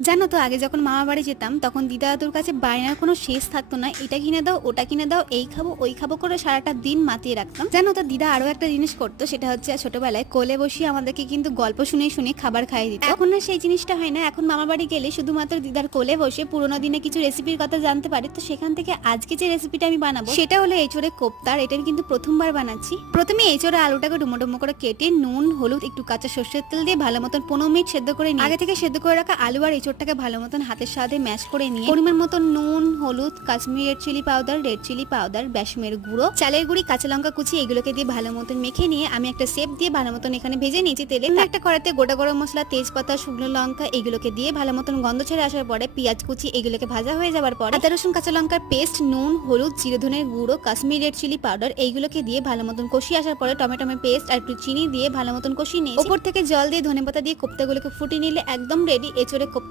জানো তো আগে যখন মামা বাড়ি যেতাম তখন দিদা দাদুর কাছে বায়নার কোনো শেষ থাকতো না। এটা কিনে দাও, ওটা কিনে দাও, এই খাবো ওই খাবো করে সারাটা দিন মাতিয়ে রাখতাম। জানো তো দিদা আরো একটা জিনিস করতো, সেটা হচ্ছে ছোটবেলায় কোলে বসিয়ে আমাদেরকে কিন্তু গল্প শুনে শুনে খাবার খাইয়ে দিত। এখন না সেই জিনিসটা হয় না। এখন মামা বাড়ি গেলে শুধুমাত্র দিদার কোলে বসে পুরোনো দিনে কিছু রেসিপির কথা জানতে পারি। তো সেখান থেকে আজকে যে রেসিপিটা আমি বানাবো সেটা হলো এঁচোড়ে কোপ্তার। এটা আমি কিন্তু প্রথমবার বানাচ্ছি। প্রথমে এঁচোড়ে আলুটাকে ডুমো ডুমো করে কেটে নুন হলুদ একটু কাঁচা সর্ষের তেল দিয়ে ভালো মতন 15 মিনিট সেদ্ধ করে নিই। আগে থেকে সেদ্ধ করে রাখা আলু আর এঁচোড়টাকে ভালো মতন হাতের সাথে ম্যাশ করে নিয়ে পরিমাণ মতো নুন হলুদ Kashmiri red chilli powder red chilli powder বেসমের গুঁড়ো চালের গুঁড়ি কাঁচা লঙ্কা কুচি এগুলোকে দিয়ে ভালো মতন মেখে নিয়ে আমি একটা শেপ দিয়ে ভালো মতন এখানে ভেজে নিয়েছি তেলে। একটা কড়াইতে গোটা গরম মশলা তেজপাতা শুকনো লঙ্কা এগুলোকে দিয়ে ভালো মতন গন্ধ ছেড়ে আসার পরে পেঁয়াজ কুচি এগুলোকে ভাজা হয়ে যাবার পর আদা রসুন কাঁচা লঙ্কার পেস্ট নুন হলুদ জিরে ধনের গুঁড়ো কাশ্মীরি রেড চিলি পাউডার এইগুলোকে দিয়ে ভালো মতন কষিয়ে আসার পরে টমেটোমের পেস্ট আর একটু চিনি দিয়ে ভালো মতন কষিয়ে নিয়ে ওপর থেকে জল দিয়ে ধনেপাতা দিয়ে কোপ্তাগুলোকে ফুটিয়ে নিলে একদম রেডি এঁচোড়ে কোপ্তা।